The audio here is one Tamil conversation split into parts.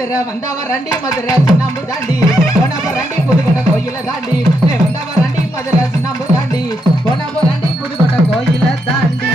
மதுரை வந்தவ ரண்டி மதுரை சுண்ணாம்பு தாண்டி போனவ ரண்டி புதுக்கோட்டை கோயில தாண்டி வந்தவ ரண்டி மதுரை சுண்ணாம்பு தாண்டி போனவ ரண்டி புதுக்கோட்டை கோயில தாண்டி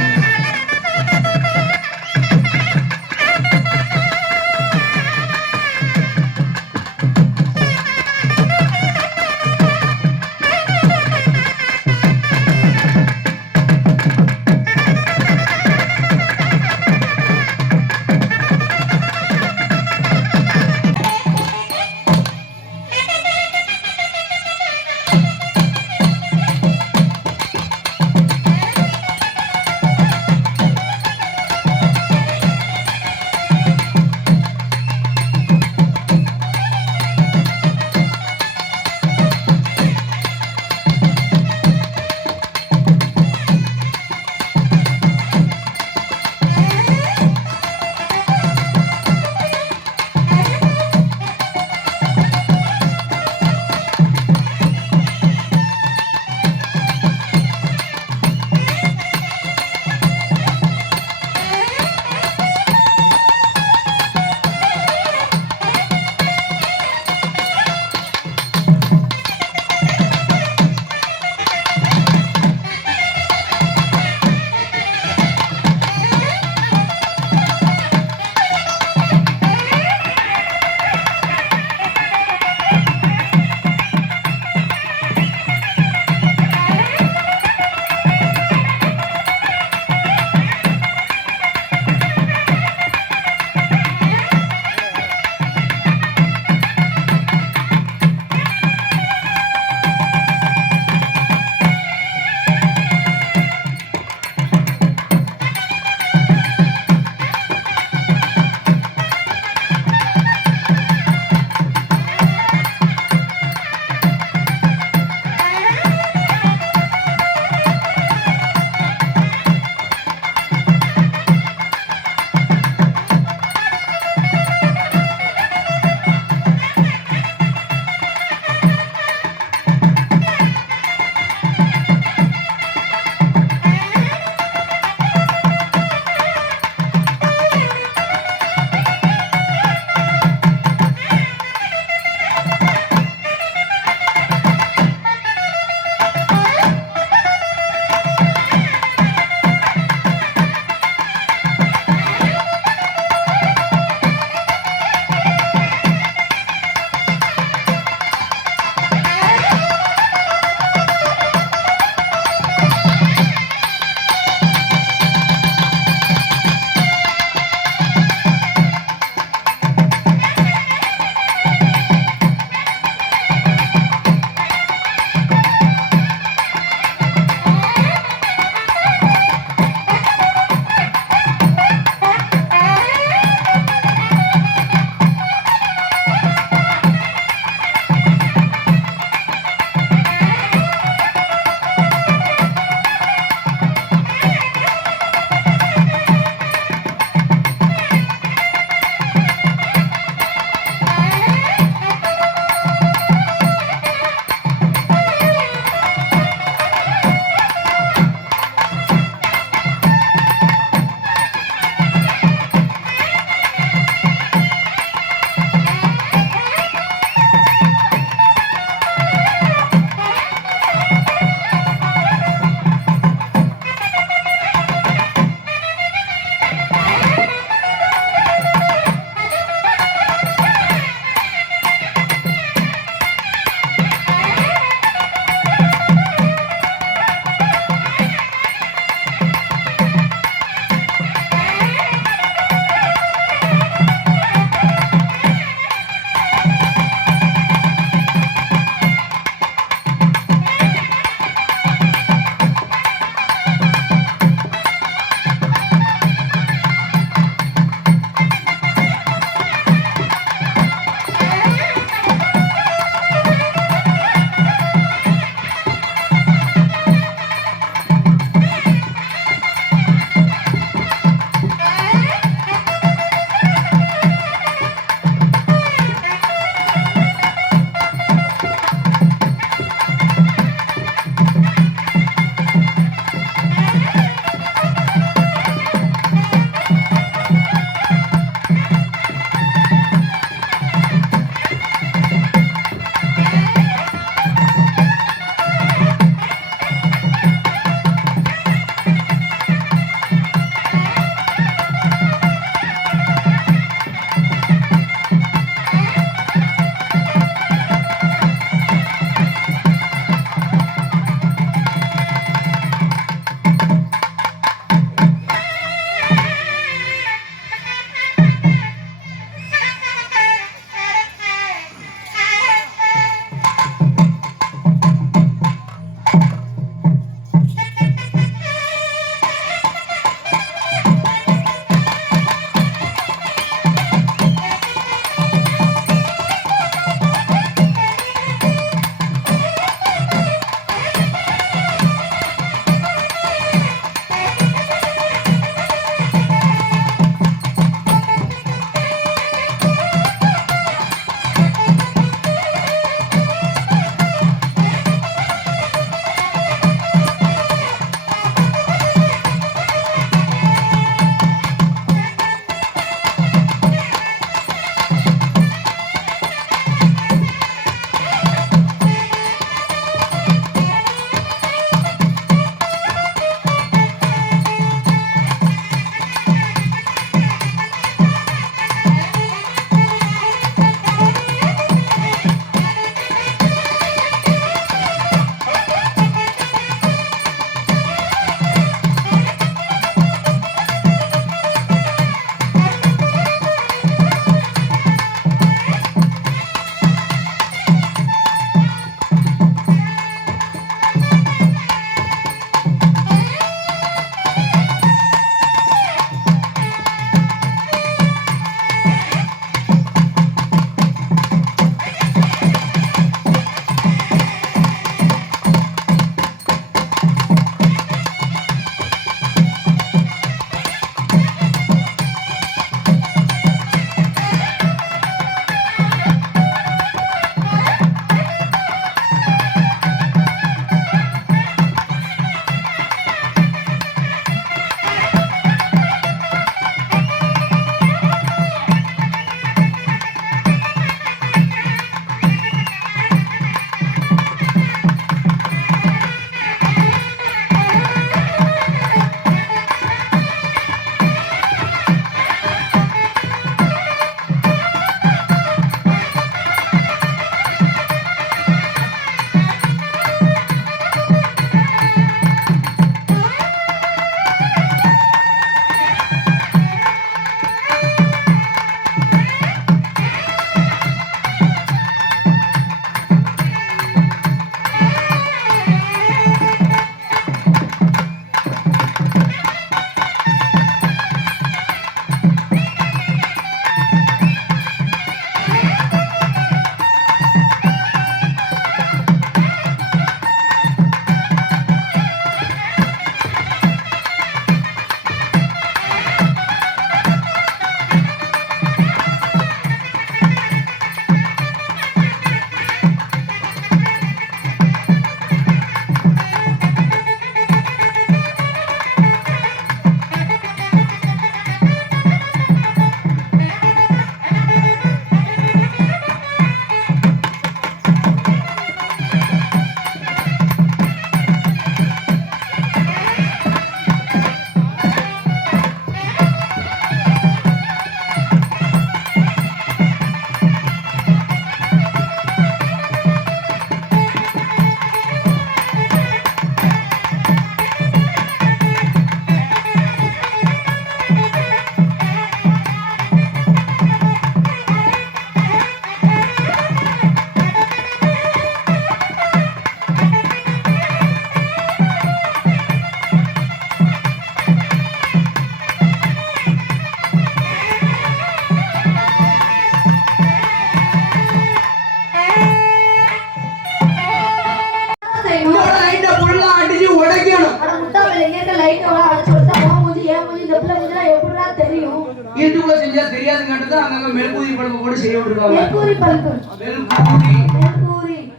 போடல இங்க லைட் எல்லாம் அடிச்சு விட்டா அம்மா மூஞ்சி ஏன் மூஞ்சி இந்த பிள்ளை மூஞ்சிலாம் எப்படிடா தெரியும் இதுக்குள்ள செஞ்சா தெரியாதுங்கன்றது அங்கங்க மெழுகுதி பல்பு கூட செய்ய விட்டுருக்காங்க. மெல்கூரி பல்பு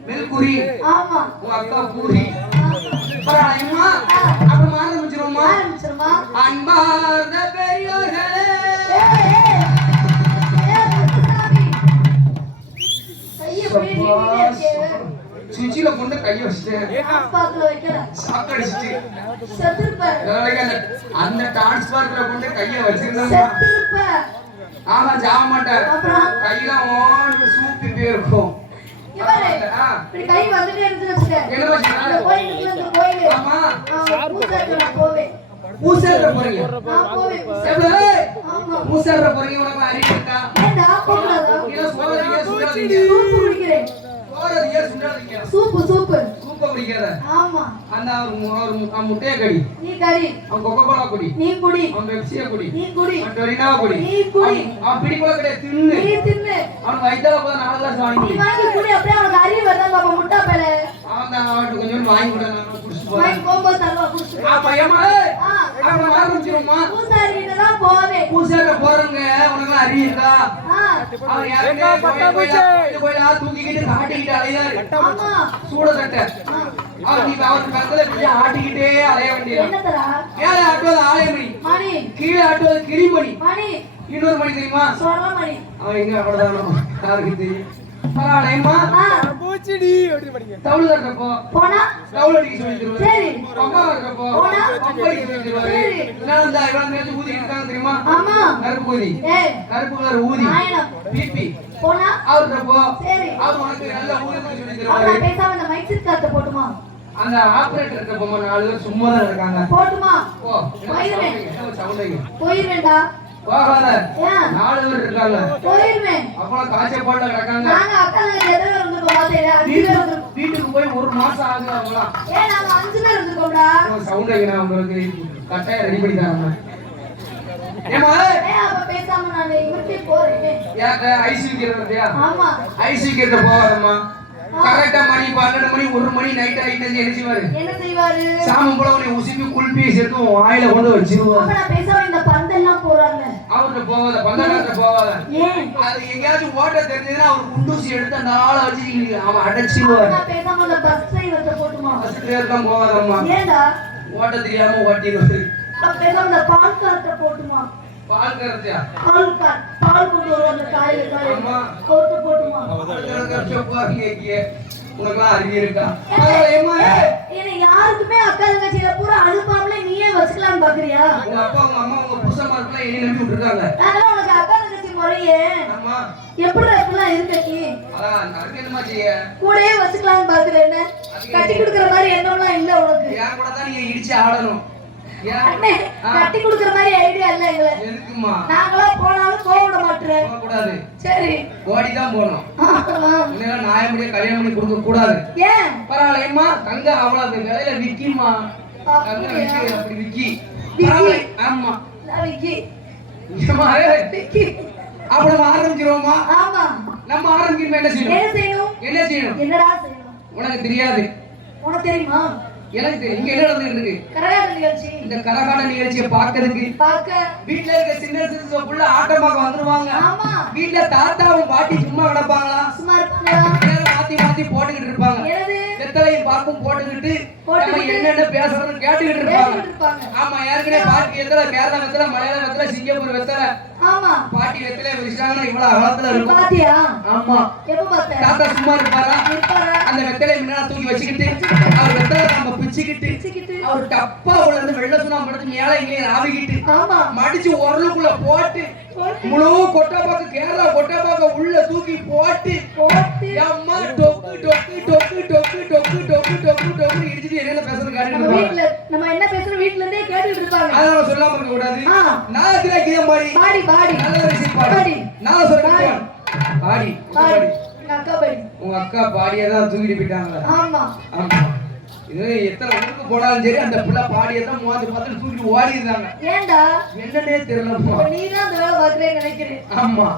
மெல்குரி ஆமா உங்க அக்கா பூரி பரவாயில்லைம்மா. அப்புறம் ஆரம்பிச்சிருவோமா? அன்பார்ந்த பெரியோர்களே சுச்சில கொண்டு கைய வச்சுட்டேன் சாப்பிட்டு அந்த டிரான்ஸ்பார்க்ல கொண்டு கைய வச்சிருந்தேன். ஆமா ஜாம மாட்டேன் கையெல்லாம் ஓடு சூத்திட்டே இருக்கும். பூசேற போறீங்க பூசேற போறீங்க உனக்கு அறிவு இருக்கா? சூப்பு சூப்பு சூப்பா குடிக்காத. ஆமா அந்த முட்டைய கடி நீ கடி அவன் கொக்கோ கோலா குடி நீ குடி அவன் பெப்சியா குடி நீ குடி அவன் டொரினாவா குடி நீ குடி அவன் பிடிக்கல கிடையாது தின்னு நீ தின்னு அவன் வயித்தால போத 4 கிளாஸ் வாங்கி நீ வாங்கி குடி அப்படியே அவனுக்கு அறிவு வரதா பாப்பா முட்டா பேல அவன் தான் அவன் கொஞ்சம் வாங்கி கொடு நான் குடிச்சு போறேன். வாங்கி போம்போது தருவா குடிச்சு பையமா அப்புறம் ஆரம்பிச்சிருமா? பூசாரி கிட்ட தான் போவே பூசாரி போறங்க உனக்கு அறிவு இருக்கா? அவன் யாருக்கு கோயிலா தூக்கிக்கிட்டு காட்டிக்கிட்டு அலையாரு. ஆமா சூட தட்ட அவன் நீ அவர் கத்துல இப்படி ஆட்டிக்கிட்டே அலைய வேண்டியது. என்ன தரா மேல ஆட்டுவது ஆலயமணி மணி கீழே ஆட்டுவது கிளிமணி மணி இன்னொரு மணி தெரியுமா? சொல்ல மணி அவன் எங்க அப்படிதான் யாருக்கு தெரியும். பரவாயில்லையம்மா தவுள் தட்டுறப்போ போனா தவுள் அடிக்க சொல்லி தருவாரு. சரி அம்மா இருக்கிறப்போ அம்மா அடிக்க சொல்லி தருவாரு. இதனால இந்த இவ்வளவு நேரத்துக்கு ஊதி இருக்காங்க தெரியுமா? ஆமா கருப்பு ஊதி கருப்பு கலர் ஊதி பிபி போனா அவருக்கப்போ சரி அவர் உனக்கு நல்ல ஊதி சொல்லி அவள தருவாரு. பேசாம இந்த மைக் செட் கார்ட்ட போட்டுமா? அந்த ஆபரேட்டர் இருக்கப்போ 4 பேர் சும்மா தான் இருக்காங்க. போட்டுமா? போ போயிருவேண்டா போகாத 4 பேர் இருக்காங்க. போயிருவேன் அப்புறம் காய்ச்ச போட்டு கிடக்காங்க. நாங்க அக்கா எத்தனை பேர் இருந்திருக்கோம் பாத்தீங்களா? 5 பேர் இருந்திருக்கோம். வீட்டுக்கு போய் 1 மாசம் ஆகுது அவங்களா. நாங்க 5 பேர் இருந்திருக்கோம்டா. சவுண்ட் ஐயா உங்களுக்கு கட்டாய ரெடி பண்ணி தரேன். ஏமா அப்ப பேசாம நான் இவர்கிட்ட போறேன். யாக்க ஐசியூ கேக்குறதுயா? ஆமா ஐசியூ கேட்ட போகாதம்மா. கரெக்ட்டா மணி 12 மணி 1 மணி நைட் ஆயிட்டு என்ன செய்வாரு? என்ன செய்வாரு? சாமம் போல உன்னை உசிப்பி குல்பி சேர்த்து வாயில கொண்டு வச்சிருவாரு. அப்ப நான் பேசாம இந்த பந்தெல்லாம் போறாங்க. அவர்ட்ட போகாத பந்தக்காரட்ட போகாத. ஏன்? அது எங்கயாச்சும் ஓட்ட தெரிஞ்சதுன்னா அவர் குண்டூசி எடுத்து அந்த ஆளை வச்சு அவன் அடைச்சிடுவாரு. நான் பேசாம அந்த பஸ் டிரைவர்ட்ட போட்டுமா? பஸ் டிரைவர் தான் போகாதம்மா. ஏண்டா? ஓட்ட தெரியாம ஓட்டிடுவாரு. நான் பேசாம அந்த பால் கார்ட்ட போட்டுமா? பால் கறத்தியா? பால் கொண்டு வருவாங்க காலையில காலையில. அம்மா அவர்ட்ட போட்டுமா? அவர்ட்ட கறச்ச பாருங்க உனக்கு அறிவு இருக்கா? என்ன யாருக்குமே அக்கா தங்கச்சியில பூரா அனுப்பாமலே நீயே வச்சுக்கலாம் பாக்குறியா? உங்க அப்பா உங்க அம்மா உங்க புருஷமார்லாம் என்ன நம்பி விட்டுருக்காங்க. அதனால உனக்கு அக்கா தங்கச்சி முறையே ஆமா எப்படி எப்படிலாம் இருக்கு நீ? அதான் நடக்க என்னமா செய்ய? கூடயே வச்சுக்கலாம் பாக்குறேன். கட்டி கொடுக்கற மாதிரி எண்ணம்லாம் இல்ல உனக்கு. ஏன் கூட தான் நீங்க இடிச்சு ஆடணும். கட்டி கொடுக்கற மாதிரி ஐடியா இல்ல எங்க. எதுக்குமா? நாங்களா போனாலும் போக விட மாட்டேன். போக கூடாது. சரி. ஓடி தான் போணும். இல்லனா நாயமுடிய கல்யாணம் பண்ணி கொடுக்க கூடாது. ஏன்? பரவாயில்லையம்மா தங்க அவ்வளவு விலையில விக்கிமா. தங்க விக்கி அப்படி விக்கி. விக்கி. ஆமா. விக்கி. ஏமா விக்கி. அப்புறம் ஆரம்பிச்சிரோமா? ஆமா. நம்ம ஆரம்பிக்கணும் என்ன செய்யணும்? என்ன செய்யணும்? என்ன செய்யணும்? என்னடா செய்யணும்? உனக்கு தெரியாது. உனக்கு தெரியுமா? எனக்கு தெரியும். இங்க என்ன நடந்துட்டு இருக்கு? கரகாட்ட நிகழ்ச்சி. இந்த கரகாட்ட நிகழ்ச்சியை பார்க்கிறதுக்கு வீட்ல இருக்க சின்ன சின்ன புள்ள ஆட்டம் பார்க்க வந்துருவாங்க. ஆமா. வீட்ல தாத்தாவும் பாட்டி சும்மா கிடப்பாங்களா? சும்மா இருப்பாங்களா? மாத்தி மாத்தி போட்டுக்கிட்டு இருப்பாங்க. வெத்தலையும் பாப்பும் போட்டுக்கிட்டு நம்ம என்னென்ன பேசுறதுன்னு கேட்டுக்கிட்டு இருப்பாங்க. ஆமா ஏற்கனவே பாட்டி வெத்தலை கேரளா வெத்தலை மலையாள வெத்தலை சிங்கப்பூர் வெத்தலை. ஆமா. பாட்டி வெத்தலை வச்சாங்கன்னா இவ்வளவு அகலத்துல இருக்கும். பாத்தியா? ஆமா. எப்ப பார்த்த? தாத்தா சும்மா இருப்பாரா? அந்த வெத்தலை முன்னால தூக்கி வச்சுக்கிட்டு அவர் வெத்தலை நம்ம பிச்சுக்கிட்டு அவர் டப்பா உள்ள இருந்து வெள்ள சுண்ணாம்பு எடுத்து மேலே இங்கே ஆவிக்கிட்டு மடிச்சு உரலுக்குள்ள போட்டு முழு கொட்டைப்பாக்கு கேரளா கொட்டைப்பாக்க உள்ள தூக்கி போட்டு அம்மா டொக்கு டொக்கு டொக்கு டொக்கு டொக்கு டொக்கு டொக்கு டொக்கு இடிச்சிட்டு என்ன பேசுறது காட்டுங்க. நம்ம என்ன பேசுறோம் வீட்ல இருந்தே கேட்டுட்டு இருப்பாங்க. அதனால சொல்லாம இருக்க கூடாது. நான் திரக்கியம் பாடி பாடி நல்ல விஷயம் பாடி நான் சொல்றேன் பாடி பாடி உங்க அக்கா பாடியே தான் தூக்கிட்டு போயிட்டாங்க. ஆமா ஆமா. இது எத்தனை ஊருக்கு போனாலும் சரி அந்த பிள்ளை பாடியே தான் பார்த்து தூக்கிட்டு ஓடிடுறாங்க. ஏண்டா என்னன்னே தெரியல. நீ தான் அந்த வேலை பார்க்கறேன்னு நினைக்கிறேன். ஆமா.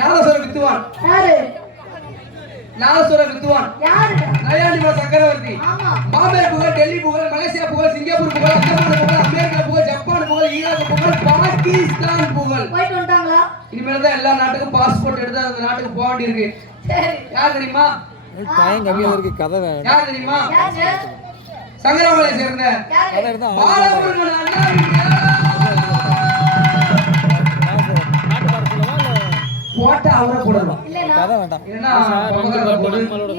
நாலசோர வித்துவான் யாரு? நாலசோர வித்துவான் யாரு? நயாண்டிமா சக்கரவர்த்தி. ஆமா. பாம்பே புகழ், டெல்லி புகழ், மலேசியா புகழ், சிங்கப்பூர் புகழ், பாகிஸ்தான் புகழ் போயிட்டு வந்துட்டாங்களா? இனிமேல் தான் எல்லா நாட்டுக்கும் பாஸ்போர்ட் எடுத்து அந்த நாட்டுக்கு போக வேண்டியிருக்கு. சரி. யார் தெரியுமா? டைம் கம்மியா இருக்கு கதை வேணும். யார் தெரியுமா? யாரு? சங்கராமலை சேர்ந்த யாரு? கதை எடுத்தா பாலமுருகன் அண்ணா போட்டா அவரை போடலாம். இல்லைனா? கதை வேண்டாம். ஏன்னா பக்கத்துல போடு, நீ போடு.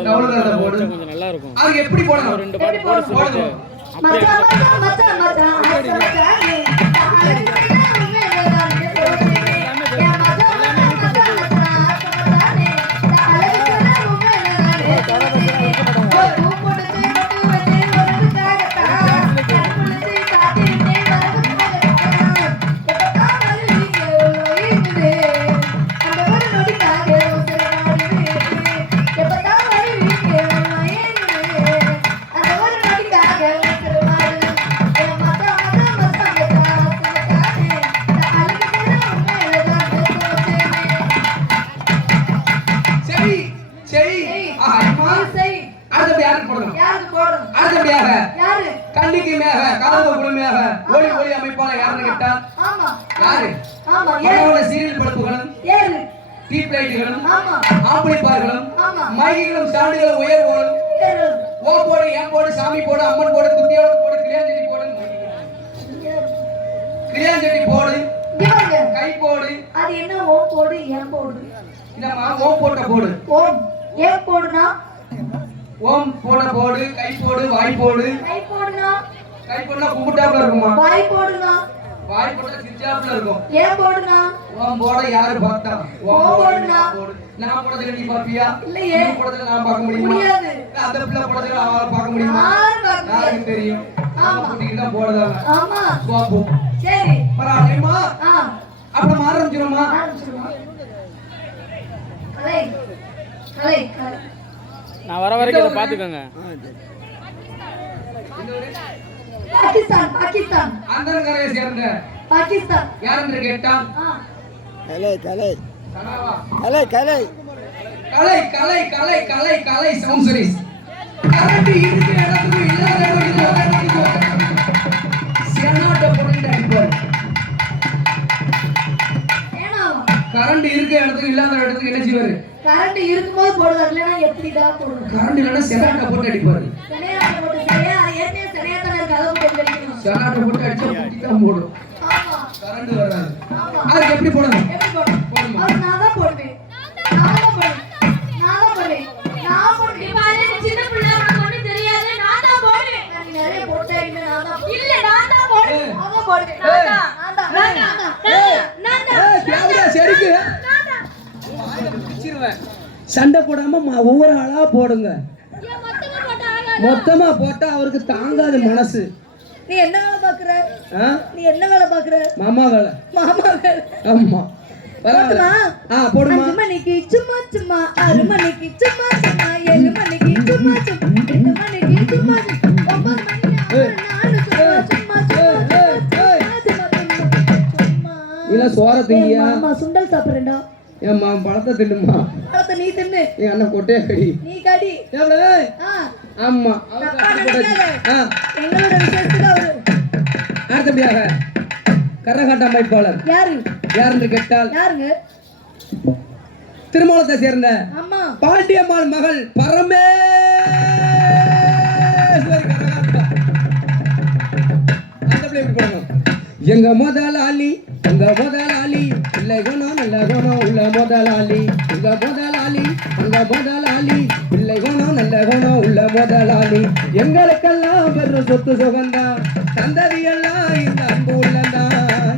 டவுன்லோட்ல போடு. கொஞ்சம் நல்லா இருக்கும். அதுக்கு எப்படி போடணும்? ரெண்டு பாட்டு போட சொல்லிட்டு மச்சான் மச்சான் மச்சான் மச்சான் ஆசை மச்சான் நீ அழகு செய்தா உண்மை நான் போடுறேன் என் மச்சான் மச்சான் மச்சான் ஆசை மச்சான் நீ அழகு செய்தா உண்மை நான் போடுறேன் பூ போட்டு போட்டு வந்து ஒருக்காகத்தான் கண்குளிச்சு காத்திருந்தேன் வரவுக்காகத்தான் எப்பதான் வருவீங்க ஓய்வுது அந்த ஒரு நொடிக்காக உசுறு நாடுது எப்பதான் வருவீங்க ஓய்வுது அந்த ஒரு நொடிக்காக உசுறு நாடுது என் மச்சான் மச்சான் மச்சான் மச்சான் மச்சானே அழகு செய்தா உண்மை நான் போடுறேன் சரி சரி ஆமா நீ செய் அடுத்து யாருக்கு போடணும்? யாருக்கு போடணும் அடுத்தபடியாக யாரு கண்ணிக்கு மேக கதவு குழுமையாக ஒளி ஒளி அமைப்பாளர் யாருன்னு கேட்டா ஆமா யாரு? ஆமா பரவாயில்ல சீரியல் பல்புகளும் ஏறு டீப் லைட்டுகளும் ஆமா ஆம்பிளிப்பார்களும் ஆமா மைகளும் சாண்டிகளும் உயர்வுகளும் ஏறு ஓ போடு ஏன் போடு சாமி போடு அம்மன் போடு குத்தியோட போடு கிளியாஞ்செடி போடு கிளியாஞ்செடி போடு இங்க பாருங்க கை போடு அது என்ன ஓம் போடு ஏன் போடு இதம்மா ஓம் போட்ட போடு ஓம் ஏன் போடுனா ஓம் போட போடு கை போடு வாய் போடு கை போடுனா கை போடுனா கும்பிட்டாப்புல இருக்குமா வாய் போடுனா வாய் போட்டா சிரிச்சாப்புல இருக்கும் ஏன் போடுனா ஓம் போட யாரு பார்த்தா ஓம் போடுனா போடு நான் போடுறதுல நீ பாப்பியா இல்லையே. நீ போடுறதுல நான் பார்க்க முடியுமா முடியாது அந்த பிள்ளை போடுறதுல அவளை பார்க்க முடியுமா யாரும் பார்க்க முடியாது. யாருக்கு தெரியும் ஆமா. நம்ம குட்டிக்கு தான் போடுதாங்க ஆமா பாப்போம் சரி பரவாயில்லைமா ஆ அப்புறம் ஆரம்பிச்சிருமா ஆரம்பிச்சிருவோம் கலை கலை கலை நான் வர வரைக்கும் இதை பாத்துக்கோங்க. பாகிஸ்தான் பாகிஸ்தான் அந்த கரையை சேர்ந்த பாகிஸ்தான் யாருன்னு கேட்டா ஆ கலை கலை கனாவா கலை கலை கலை கலை கலை கலை கலை சவுண்ட் சர்வீஸ் கரண்ட் இருக்கிற இடத்துக்கு இல்லாத இடத்துக்கு சேனாட்ட போட்டு அடிப்பார் ஏனா கரண்ட் இருக்கிற இடத்துக்கு இல்லாத இடத்துக்கு என்ன செய்வாரு கரண்ட் இருக்கும்போது போடுவார் இல்லைன்னா எப்படிடா போடுவார் கரண்ட் இல்லைன்னா சேனாட்ட போட்டு அடிப்பாரு சென்னையாட்ட போட்டு சரியா ஏற்கனவே சரியாத்தான இருக்கு அதை போட்டு அடிக்கணும் சேனாட்ட போட்டு அடிச்சா குட்டி தான் போடும் ஆமா கரண்ட் வராது ஆமா அதுக்கு எப்படி போடணும் எப்படி போடணும் அவர் நான் தான் போடுவேன் நான் தான் போடுவேன் நான் தான் போடுவேன் நான் போடுவேன் நீ பாரு, நீ சின்ன பிள்ளை, உனக்கு ஒண்ணும் தெரியாது. நான் தான் போடுவேன். நான் நிறைய போட்டே இல்லை நான் தான் இல்ல, நான் தான் போடுவேன். நான் தான் போடுவேன் ஏய். நான் தான் நான் தான் நான் தான். கேமரா சரிக்கு நான் தான். வச்சிருவேன் சண்டை போடாம ஒவ்வொரு ஆளா போடுங்க ஏன் மொத்தமா போட்டா ஆகாது? மொத்தமா போட்டா அவருக்கு தாங்காது மனசு நீ என்ன வேலை பாக்குற ஆ? நீ என்ன வேலை பாக்குற மாமா வேலை மாமா வேலை ஆமா பரவாயில்ல. போட்டுமா? போடுமா 5 மணிக்கு சும்மா சும்மா 6 மணிக்கு சும்மா சும்மா 7 மணிக்கு சும்மா சும்மா 8 மணிக்கு சும்மா சும்மா 9 மணி ஆனா 4 சும்மா சும்மா சும்மா இல்ல சோற திங்கியா மாமா சுண்டல் சாப்பிடுறேன்டா என் பழத்தை தின்னுமா பழத்தை நீ தின்னு என் அண்ணன் கொட்டையா கடி நீ கடி எவ்வளவு? ஆ ஆமா தப்பா நினைக்காத. ஆ, எங்களோட விசேஷத்துக்கு அவரு அடுத்தபடியாக கரகாட்ட அமைப்பாளர் யாரு யாருன்னு கேட்டால் யாருங்க திருமணத்தை சேர்ந்த ஆமா பாண்டியம்மாள் மகள் பரமேஸ்வரி கரகாட்டா. அந்த பிள்ளை எப்படி போடணும்? எங்க முதலாளி இல்லை குணம் நல்ல குணம் உள்ள முதலாளி எங்க முதலாளி அங்க முதலாளி இல்லை குணம் நல்ல குணம் உள்ள முதலாளி எங்களுக்கெல்லாம் பெரும் சொத்து சுகந்தா தந்ததி எல்லாம் இந்த அன்பு உள்ளந்தா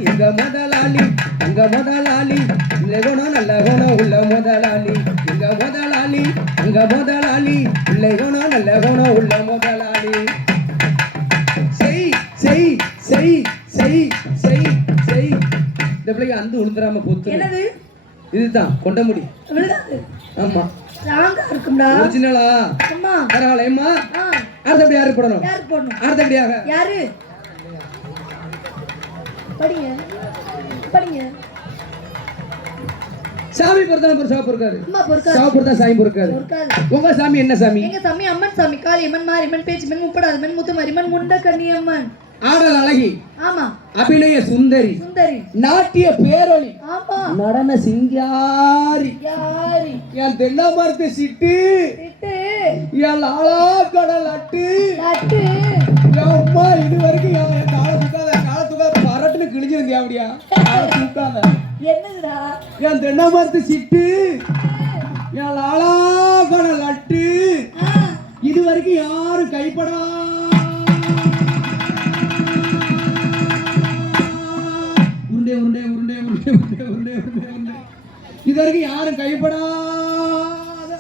எங்க முதலாளி அங்க முதலாளி இல்லை குணம் நல்ல குணம் உள்ள முதலாளி எங்க முதலாளி அங்க முதலாளி இல்லை குணம் நல்ல குணம் உள்ள முதலாளி செய் செய் செய் செய் செய் செய் இந்த பிள்ளைக்கு அந்து உளுந்துராம போத்து என்னது இதுதான் கொண்ட முடி விழுகாது ஆமா ஸ்ட்ராங்கா இருக்கும்டா ஒரிஜினலா அம்மா பரவாயில்லையம்மா ஆ அடுத்தபடி யாரு போடணும் யாரு போடணும் அடுத்தபடியாக யாரு படிங்க படிங்க சாமி பொறுத்தவரை ஒரு சாப்பு இருக்காரு அம்மா பொறுக்காது சாப்பு பொறுத்தா சாமி பொறுக்காது பொறுக்காது உங்க சாமி என்ன சாமி எங்க சாமி அம்மன் சாமி காளி அம்மன் மாரியம்மன் பேச்சிமன் முப்படாதம்மன் முத்துமாரியம்மன் முண்ட கன்னியம்மன் ஆடல் அழகி, ஆமா அபிநய சுந்தரி, சுந்தரி, நாட்டிய பேரொளி, ஆமா நடன சிங்காரி, யாரி என் தென்னமரத்து சிட்டு, திட்டு என் லாலா கடல் அட்டு, லட்டு என் அம்மா இது வரைக்கும் என் காலை தூக்காத பரட்டுன்னு கிழிஞ்சிருந்தியா அப்படியா? காலை தூக்காத. என்னதுடா என் தென்னமரத்து சிட்டு, என் லாலா கடல் அட்டு, இது வரைக்கும் யாரும் கைப்படா உருண்டே உருண்டே உருண்டே உருண்டே உருண்டே உருண்டே உருண்டே உருண்டே இது வரைக்கும் யாரும் கைப்படாத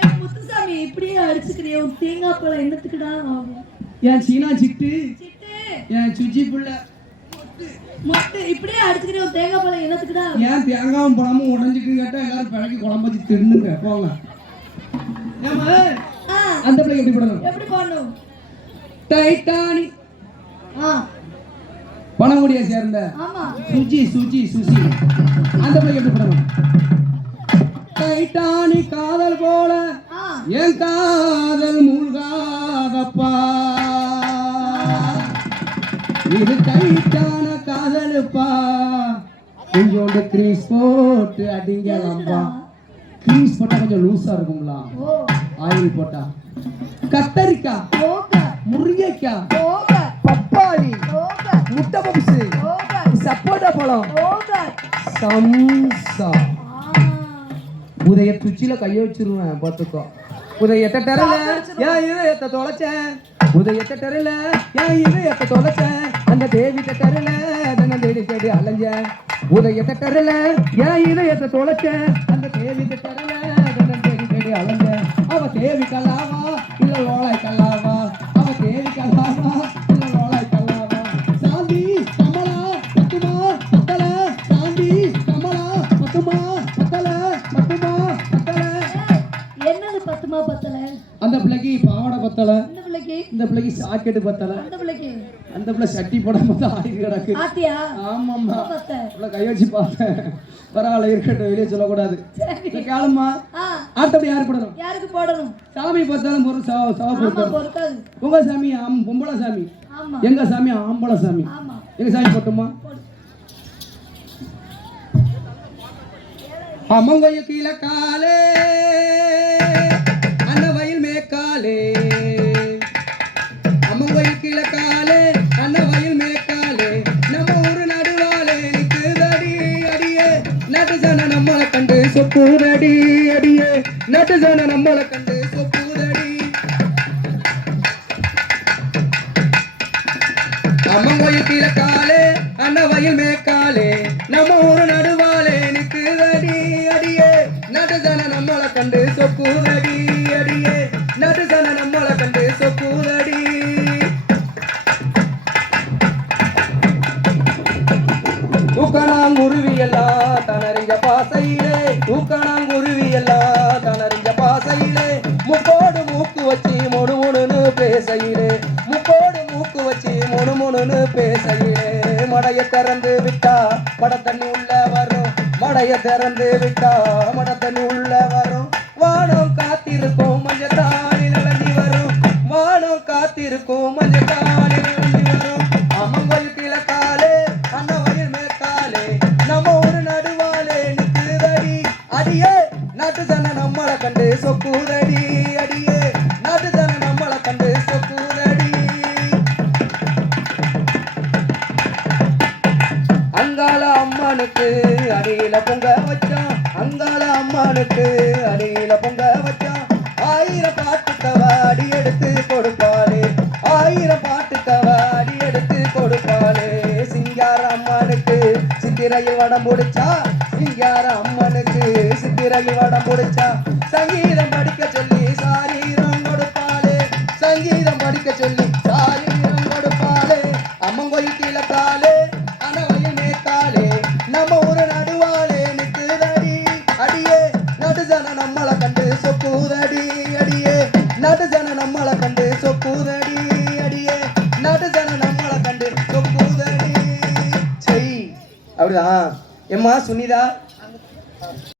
என் முத்துசாமி இப்படியே அடிச்சுக்கிறிய உன் தேங்காய் பழம் என்னத்துக்குடா ஆகும்? என் சீனா சிட்டு, சிட்டு என் சுச்சி புள்ள, மொட்டை இப்படியே அடிச்சுக்கிறிய உன் தேங்காய் பழம் என்னத்துக்குடா ஆகும்? ஏன் தேங்காவும் பழமும் உடஞ்சிட்டு கேட்டா எல்லாரும் பிழைக்கு குழம்பு வச்சு தின்னுங்க போங்க. ஏம்மா, அந்த பிள்ளைக்கு எப்படி போடணும்? எப்படி போடணும்? டைட்டானி ஆ பணமுடியை சேர்ந்த ஆமா சுஜி சுஜி சுசி அந்த பிள்ளைக்கு எப்படி போடணும்? டைட்டானி காதல் போல ஆ என் காதல் மூழ்காதப்பா, இது டைட்டான காதலுப்பா, கொஞ்சோண்டு கிரீஸ் போட்டு அடிங்கலாம்பா. கிரீஸ் போட்டா கொஞ்சம் லூஸா இருக்கும்ல, ஓ ஆயில் போட்டா. கத்தரிக்காய், ஓக முருங்கைக்காய், ஓக பப்பாளி, ஓக முட்டை பப்ஸ், ஓக சப்போட்டா பழம், ஓக சம்சா. உதய துச்சில கைய வச்சிருவேன் பார்த்துக்கோ. உதயத்தை தரல ஏன் இதயத்தை தொலைச்சேன், உதயத்தை தரல ஏன் இதயத்தை தொலைச்சேன், அந்த தேவிட்ட தரல தினம் தேடி தேடி அலைஞ்சேன். உதயத்தை தரல ஏன் இதயத்தை தொலைச்சேன், அந்த தேவிட்ட தரல தினம் தேடி தேடி அலைஞ்சேன். அவ தேவி கல்லாவா இல்ல லோலாய் கல்லாவா, அவ தேவி கல்லாவா இல்ல லோலாய் கல்லாவா. சாந்தி கமலா பத்துமா பத்தல, சாந்தி கமலா பத்துமா பத்தல, பத்துமா பத்தல. என்னது பத்துமா பத்தல? அந்த பிள்ளைக்கு பாவாடை பத்தல, இந்த பிள்ளைக்கு இந்த பிள்ளைக்கு சாக்கெட்டு பத்தல, அந்த பிள்ளைக்கு அந்த பிள்ளை சட்டி போடாம தான் ஆகி கிடக்கு. ஆத்தியா ஆமாம்மா, பத்த இவ்வளோ கை வச்சு பார்த்தேன். பரவாயில்ல இருக்கட்டும், வெளியே சொல்லக்கூடாது. கேளுமா, ஆ ஆட்டப்படி யாரு போடணும்? யாருக்கு போடணும்? சாமி பார்த்தாலும் பொருள் சவ ஆமா பொருட்கள். பொறுக்காது. உங்க சாமி பொம்பளை சாமி, ஆமா எங்க சாமி ஆம்பளை சாமி. ஆமா எங்க சாமி போட்டுமா? அம்மங்கோயில் கீழே காலே அன்னவயல் மேற்காலே, அம்மங்கோயில் கீழே காலே அன்னவயல் மேற்காலே, நம்ம ஊரு நடுவாலே நிக்குதடி அடியே, நட்டு ஜன நம்மளை கண்டு சொப்புதடி அடியே, நட்டு ஜன நம்மளை கண்டு சொப்புதடி. அம்மங்கோயில் கீழே காலே அன்னவயல் மேற்காலே, நம்ம ஊரு நடுவாலே நிக்குதடி அடியே, நட்டு ஜன நம்மளை கண்டு சொப்புதடி அடியே, நட்டு ஜன நம்மளை கண்டு சொப்புதடி. தூக்கணாங்குருவி எல்லாம் தனறிஞ்ச பாசையிலே, தூக்கணாங்குருவி எல்லாம் தனறிஞ்ச பாசையிலே, முக்கோடு மூக்கு வச்சு மொடு மொடுன்னு பேசையிலே, முக்கோடு மூக்கு வச்சு மொடு மொடுன்னு பேசையிலே, மடைய திறந்து விட்டா மட தண்ணி உள்ள வரும், மடைய திறந்து விட்டா மட தண்ணி உள்ள வரும், வானம் காத்திருக்கும் மஞ்சத்தாணி நிலஞ்சி வரும், வானம் காத்திருக்கும் மஞ்சத்தாணி நிலஞ்சி வரும். அம்மங்கோயில் கீழே காலே அன்னவயல் மேற்காலே, நம்ம ஒரு நடுவாலே நிக்குதடி அடியே, நாட்டு ஜன நம்மளை கண்டு சொக்குதடி அடியே, நாட்டு ஜன நம்மளை கண்டு சொக்குதடி. அங்காள அம்மனுக்கு அடியில பொங்க வச்சான், அங்காள அம்மனுக்கு அடியில பொங்க வச்சான், 1000 பாட்டுக்கவ அடி எடுத்து கொடுப்பாளே, 1000 பாட்டுக்கவ அடி எடுத்து கொடுப்பாளே. சிங்கார அம்மனுக்கு சித்திரையில் வடம் பிடிச்சா, சிங்கார அம்மனுக்கு சித்திரையில் வடம் பிடிச்சா, சங்கீதம் படிக்க சொல்லி சாரீரம் கொடுப்பாளே, சங்கீதம் படிக்க சொல்லி சாரீரம் கொடுப்பாளே. அம்மங்கோயில் கீழே காலே அனவயல் மேற்காலே, நம்ம ஊரு நடுவாலே நிக்குதடி அடியே, நடு ஜன நம்மளை கண்டு சொக்குதடி அடியே, நடு ஜன நம்மளை கண்டு சொக்குதடி அடியே, நடு ஜன நம்மளை கண்டு சொக்குதடி. சரி அப்படிதான். எம்மா சுனிதா